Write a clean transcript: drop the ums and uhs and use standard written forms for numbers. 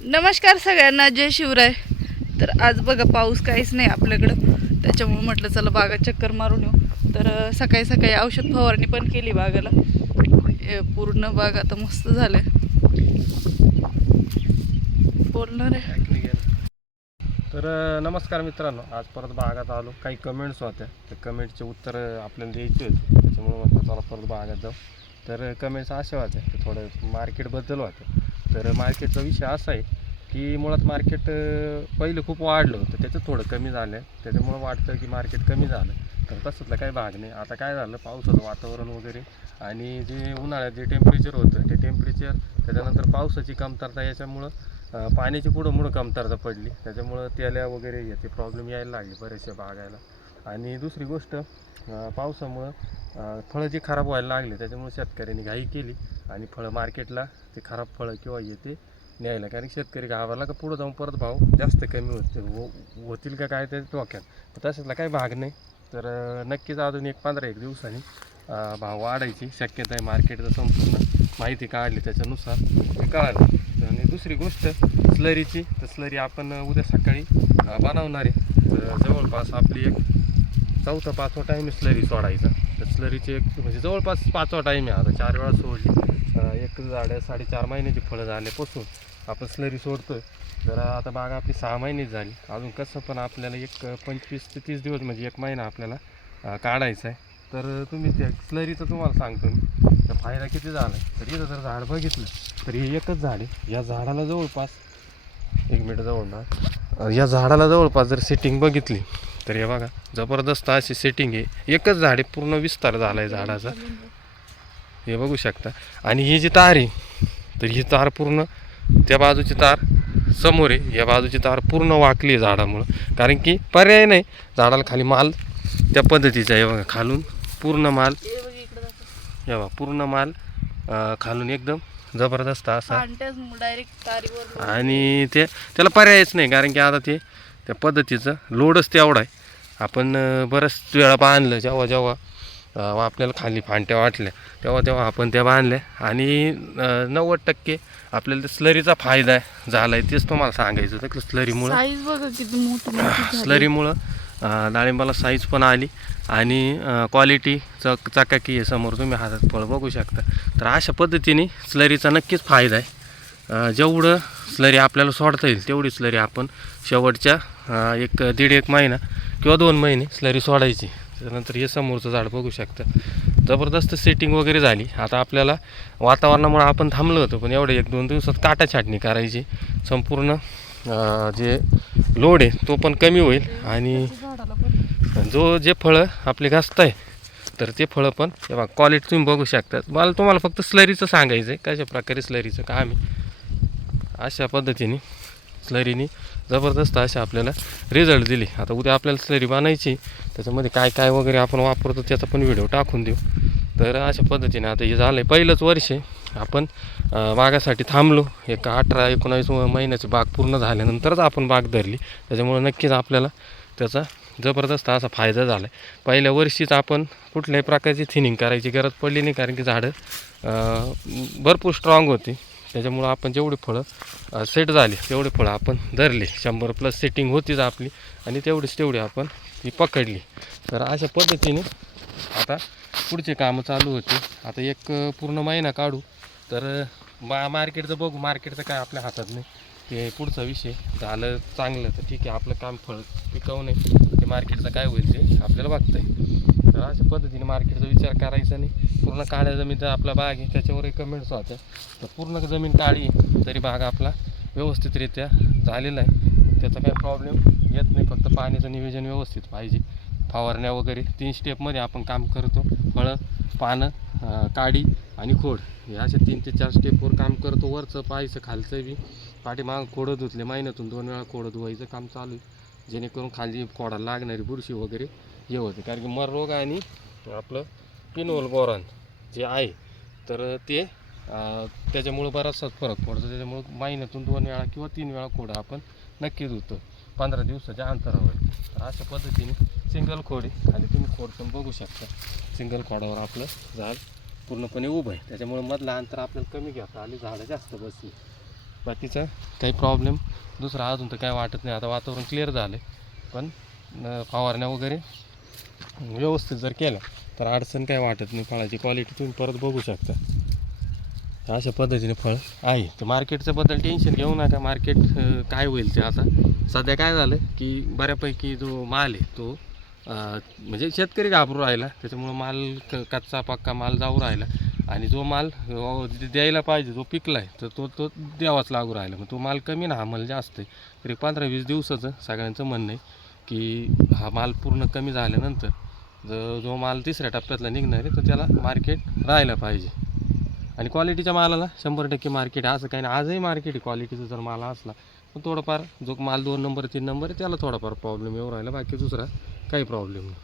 नमस्कार सगळ्यांना, जय शिवराय. तर आज बघा पाऊस काहीच नाही आपल्याकडं, त्याच्यामुळे म्हटलं चला बागा चक्कर मारून येऊ. तर सकाळी सकाळी औषध फवारणी पण केली बागाला. पूर्ण बाग आता मस्त झालंय. बोलणार आहे. तर नमस्कार मित्रांनो, आज परत बागात आलो. काही कमेंट्स होत्या, त्या कमेंटचे उत्तर आपल्याला द्यायचे होते, त्याच्यामुळे म्हटलं चला परत बागात जाऊ. तर कमेंट्स अशा होत्या की थोडं मार्केटबद्दल होत्या. तर मार्केटचा विषय असा आहे की मुळात मार्केट पहिलं खूप वाढलं होतं, त्याचं थोडं कमी झालं, त्याच्यामुळं वाटतं की मार्केट कमी झालं. तर तसंतला काही भाग नाही. आता काय झालं, पावसाचं वातावरण वगैरे आणि जे उन्हाळ्यात जे टेम्परेचर होतं ते टेम्परेचर, त्याच्यानंतर पावसाची कमतरता, याच्यामुळं पाण्याची पुढं कमतरता पडली, त्याच्यामुळं तेल्या वगैरे याचे प्रॉब्लेम यायला लागले बरेचसे बागायला. आणि दुसरी गोष्ट, पावसामुळं फळं जी खराब व्हायला लागले, त्याच्यामुळे शेतकऱ्यांनी घाई केली आणि फळं मार्केटला ते खराब फळं किंवा येते न्यायला. कारण शेतकरी घाबरला का पुढं जाऊन परत भाव जास्त कमी होतील का काय ते डोक्यात. तशातला काही भाग नाही. तर नक्कीच अजून 15-1 दिवसांनी भाव वाढायची शक्यता आहे. मार्केटचं संपूर्ण माहिती काढली त्याच्यानुसार ते कळालं. आणि दुसरी गोष्ट स्लरीची, तर स्लरी आपण उद्या सकाळी बनवणार आहे. तर जवळपास आपली एक 4था-5वा टाईम आहे स्लरी सोडायचा. तर स्लरीची एक म्हणजे जवळपास 5वा टाईम आहे. आता 4 वेळा सोडली. एक झाडं 4.5 महिन्याची फळं झाल्यापासून आपण स्लरी सोडतोय. तर आता बागा आपली 6 महिनेच झाली. अजून कसं पण आपल्याला एक 25 ते 30 दिवस म्हणजे 1 महिना आपल्याला काढायचा आहे. तर तुम्ही त्या स्लरीचं तुम्हाला सांगतो मी, तर फायदा किती झाला आहे. तर इथं जर झाड बघितलं तर हे एकच झाड आहे. या झाडाला जवळपास 1 मिनिट जवळ या झाडाला जवळपास जर सेटिंग बघितली तर हे बघा, जबरदस्त अशी सेटिंग आहे. एकच झाड आहे, पूर्ण विस्तार झाला आहे झाडाचा, हे बघू शकता. आणि ही जी तार आहे, तर ही तार पूर्ण त्या बाजूची तार समोर आहे, या बाजूची तार पूर्ण वाकली आहे झाडामुळं. कारण की पर्याय नाही, झाडाला खाली माल त्या पद्धतीचा आहे. बघा खालून पूर्ण माल, हे बघा पूर्ण माल खालून एकदम जबरदस्त असा. आणि त्याला पर्यायच नाही, कारण की आता ते त्या पद्धतीचं लोडच तेवढा आहे. आपण बऱ्याच वेळा बांधलं, जेव्हा आपल्याला खाली फांट्या वाटल्या तेव्हा आपण त्या बांधल्या. आणि 90% आपल्याला त्या स्लरीचा फायदा झाला आहे, तेच तुम्हाला सांगायचं होतं. स्लरीमुळं डाळिंबाला साईज पण आली आणि क्वालिटी चकाकी आहे. समोर तुम्ही हातात फळ बघू शकता. तर अशा पद्धतीने स्लरीचा नक्कीच फायदा आहे. जेवढं स्लरी आपल्याला सोडता येईल तेवढी स्लरी आपण शेवटच्या 1-1.5 महिना किंवा 2 महिने स्लरी सोडायची. त्यानंतर हे समोरचं झाड बघू शकता, जबरदस्त सेटिंग वगैरे झाली. आता आपल्याला वातावरणामुळे आपण थांबलो होतो, पण एवढे 1-2 दिवसात काटा छाटणी करायची. संपूर्ण जे लोड आहे तो पण कमी होईल. आणि जे फळं आपले घासत आहे तर ते फळं पण बघा क्वालिटी तुम्ही बघू शकता. तुम्हाला फक्त स्लरीचं सांगायचं आहे, कशा प्रकारे स्लरीचं काम आहे. अशा पद्धतीने स्लरीने जबरदस्त अशा आपल्याला रिझल्ट दिले. आता उद्या आपल्याला स्लरी बनायची, त्याच्यामध्ये काय काय वगैरे आपण वापरतो त्याचा पण व्हिडिओ टाकून देऊ. तर अशा पद्धतीने आता हे झालं आहे पहिलंच वर्ष आपण बागासाठी थांबलो. 18-19 महिन्याची बाग पूर्ण झाल्यानंतरच आपण बाग धरली, त्याच्यामुळं नक्कीच आपल्याला त्याचा जबरदस्त असा फायदा झाला आहे. पहिल्या वर्षीच आपण कुठल्याही प्रकारची थिनिंग करायची गरज पडली नाही, कारण की झाडं भरपूर स्ट्रॉंग होती. त्याच्यामुळं आपण जेवढी फळं सेट झाली तेवढे फळं आपण धरले. 100+ सेटिंग होतीच आपली, आणि तेवढी आपण ती पकडली. तर अशा पद्धतीने आता पुढचे कामं चालू होते. आता एक पूर्ण महिना काढू, तर मार्केटचं बघू. मार्केटचं काय आपल्या हातात नाही, ते पुढचा विषय. झालं चांगलं तर ठीक आहे, आपलं काम फळ पिकवू नये, ते मार्केटचं काय होईल ते आपल्याला बघता येईल. तर अशा पद्धतीने मार्केटचा विचार करायचा नाही. पूर्ण काळ्या जमीनचा आपला बाग आहे, त्याच्यावरही कमेंट्स होत्या. तर पूर्ण जमीन काळी तरी बाग आपला व्यवस्थितरित्या झालेला आहे, त्याचा काही प्रॉब्लेम येत नाही. फक्त पाण्याचं नियोजन व्यवस्थित पाहिजे. फवारण्या वगैरे 3 स्टेपमध्ये आपण काम करतो. फळं, पानं, काडी आणि खोड, हे अशा 3 ते 4 स्टेपवर काम करतो. वरचं पाहायचं, खालचं बी. पाठीमागं खोडं धुतले, महिन्यातून 2 वेळा खोडं धुवायचं काम चालू आहे, जेणेकरून खाली खोडाला लागणारी बुरशी वगैरे हे होते. कारण की मर रोग आणि आपलं पिनोल बोरॉन जे आहे, तर ते त्याच्यामुळं बराचसा फरक पडतो. त्याच्यामुळं महिन्यातून 2 वेळा किंवा 3 वेळा खोडं आपण नक्की धुतो 15 दिवसाच्या अंतरावर. तर अशा पद्धतीने सिंगल खोड आहे, आणि तुम्ही खोड पण बघू शकता. सिंगल खोडावर आपलं झाड पूर्णपणे उभं आहे, त्याच्यामुळे मधलं अंतर आपल्याला कमी घेता आली, झाडं जास्त बसली. बाकीचा काही प्रॉब्लेम दुसरा अजून तर काय वाटत नाही. आता वातावरण क्लिअर झालं पण फवारण्या वगैरे व्यवस्थित जर केलं तर अडचण काय वाटत नाही. फळाची क्वालिटी तुम्ही परत बघू शकता. अशा पद्धतीने फळ आहे. तर मार्केटचं बद्दल टेन्शन घेऊ नका. मार्केट काय होईल ते आता सध्या काय झालं की बऱ्यापैकी जो माल आहे तो म्हणजे शेतकरी घाबरू राहिला, त्याच्यामुळं माल कच्चा पक्का माल जाऊ राहिला आणि जो माल द्यायला पाहिजे जो पिकला आहे तर तो द्यावाच लागू राहिला. मग तो माल कमी ना हा माल जास्त आहे. तरी 15-20 दिवसाचं सगळ्यांचं म्हणणं आहे की हा माल पूर्ण कमी झाल्यानंतर जो माल तिसऱ्या टप्प्यातला निघणार आहे तर त्याला मार्केट राहायला पाहिजे. आणि क्वालिटीच्या मालाला 100% मार्केट आहे असं काही नाही. आजही मार्केट आहे क्वालिटीचा जर माल असला पण थोडंफार जो माल 2 नंबर 3 नंबर आहे त्याला थोडाफार प्रॉब्लेम येऊ राहिला, बाकी दुसरा काही प्रॉब्लेम नाही.